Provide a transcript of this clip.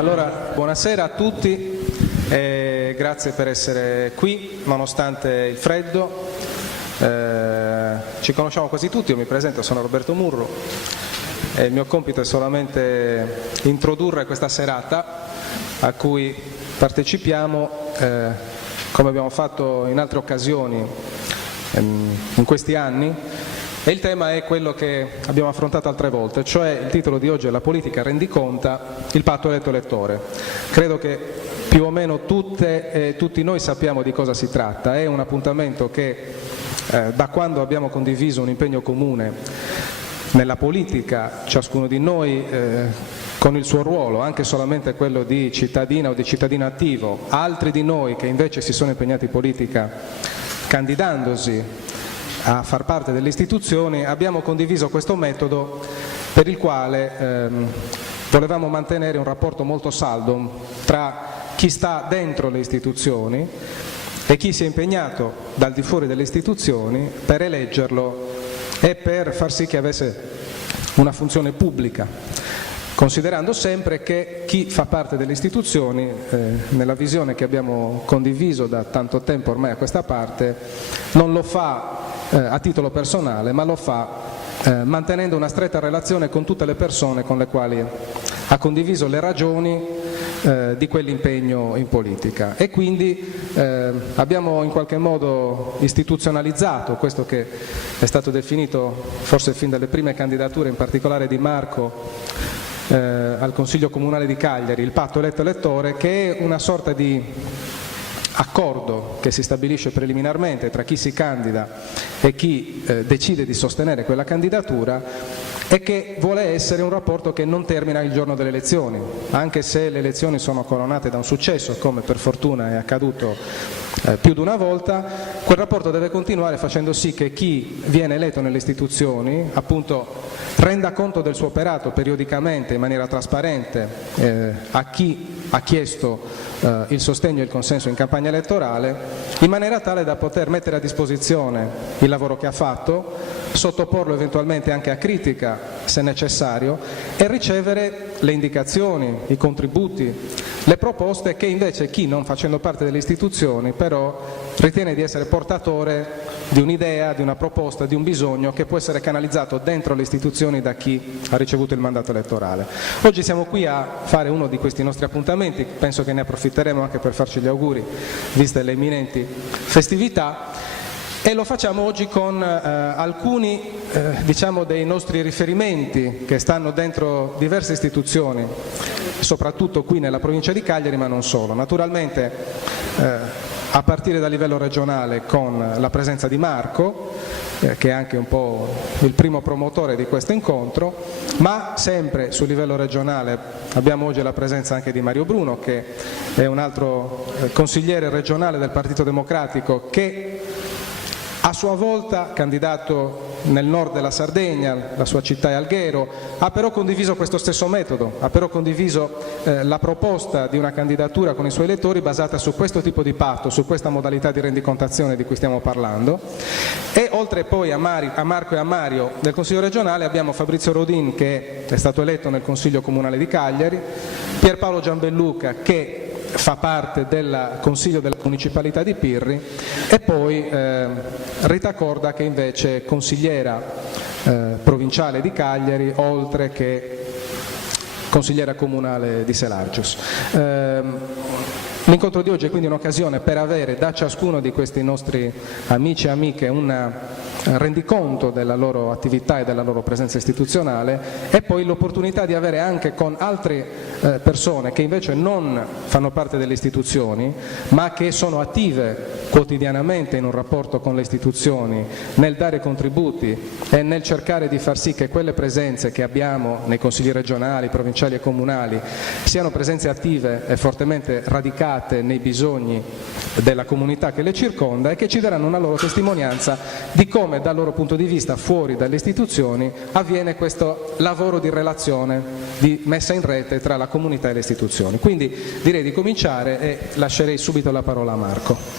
Allora, buonasera a tutti e grazie per essere qui nonostante il freddo. Ci conosciamo quasi tutti, io mi presento, sono Roberto Murru e il mio compito è solamente introdurre questa serata a cui partecipiamo come abbiamo fatto in altre occasioni in questi anni. E il tema è quello che abbiamo affrontato altre volte, cioè il titolo di oggi è La politica rendiconta, il patto eletto-elettore. Credo che più o meno tutti noi sappiamo di cosa si tratta. È un appuntamento che da quando abbiamo condiviso un impegno comune nella politica, ciascuno di noi con il suo ruolo, anche solamente quello di cittadina o di cittadino attivo, altri di noi che invece si sono impegnati in politica candidandosi a far parte delle istituzioni, abbiamo condiviso questo metodo per il quale volevamo mantenere un rapporto molto saldo tra chi sta dentro le istituzioni e chi si è impegnato dal di fuori delle istituzioni per eleggerlo e per far sì che avesse una funzione pubblica, considerando sempre che chi fa parte delle istituzioni, nella visione che abbiamo condiviso da tanto tempo ormai a questa parte, non lo fa a titolo personale, ma lo fa mantenendo una stretta relazione con tutte le persone con le quali ha condiviso le ragioni di quell'impegno in politica. E quindi abbiamo in qualche modo istituzionalizzato questo che è stato definito forse fin dalle prime candidature, in particolare di Marco, al Consiglio Comunale di Cagliari, il patto eletto-elettore, che è una sorta di accordo che si stabilisce preliminarmente tra chi si candida e chi decide di sostenere quella candidatura e che vuole essere un rapporto che non termina il giorno delle elezioni, anche se le elezioni sono coronate da un successo, come per fortuna è accaduto più di una volta. Quel rapporto deve continuare facendo sì che chi viene eletto nelle istituzioni appunto renda conto del suo operato periodicamente in maniera trasparente a chi ha chiesto il sostegno e il consenso in campagna elettorale, in maniera tale da poter mettere a disposizione il lavoro che ha fatto, sottoporlo eventualmente anche a critica se necessario e ricevere le indicazioni, i contributi, le proposte che invece chi, non facendo parte delle istituzioni, però ritiene di essere portatore di un'idea, di una proposta, di un bisogno che può essere canalizzato dentro le istituzioni da chi ha ricevuto il mandato elettorale. Oggi siamo qui a fare uno di questi nostri appuntamenti, penso che ne approfitteremo anche per farci gli auguri, viste le imminenti festività, e lo facciamo oggi con alcuni diciamo dei nostri riferimenti che stanno dentro diverse istituzioni, soprattutto qui nella provincia di Cagliari, ma non solo. Naturalmente a partire dal livello regionale con la presenza di Marco, che è anche un po' il primo promotore di questo incontro, ma sempre sul livello regionale abbiamo oggi la presenza anche di Mario Bruno, che è un altro consigliere regionale del Partito Democratico, che a sua volta, candidato nel nord della Sardegna, la sua città è Alghero, ha però condiviso questo stesso metodo, ha però condiviso la proposta di una candidatura con i suoi elettori basata su questo tipo di patto, su questa modalità di rendicontazione di cui stiamo parlando. E oltre poi a Marco e a Mario del Consiglio regionale abbiamo Fabrizio Rodin, che è stato eletto nel Consiglio Comunale di Cagliari, Pierpaolo Gianbelluca, che fa parte del Consiglio della Municipalità di Pirri, e poi Rita Corda, che invece è consigliera provinciale di Cagliari, oltre che consigliera comunale di Selargius. L'incontro di oggi è quindi un'occasione per avere da ciascuno di questi nostri amici e amiche un rendiconto della loro attività e della loro presenza istituzionale, e poi l'opportunità di avere anche con altre persone che invece non fanno parte delle istituzioni ma che sono attive quotidianamente in un rapporto con le istituzioni, nel dare contributi e nel cercare di far sì che quelle presenze che abbiamo nei consigli regionali, provinciali e comunali siano presenze attive e fortemente radicate nei bisogni della comunità che le circonda, e che ci daranno una loro testimonianza di come dal loro punto di vista fuori dalle istituzioni avviene questo lavoro di relazione, di messa in rete tra la comunità e le istituzioni. Quindi direi di cominciare e lascerei subito la parola a Marco.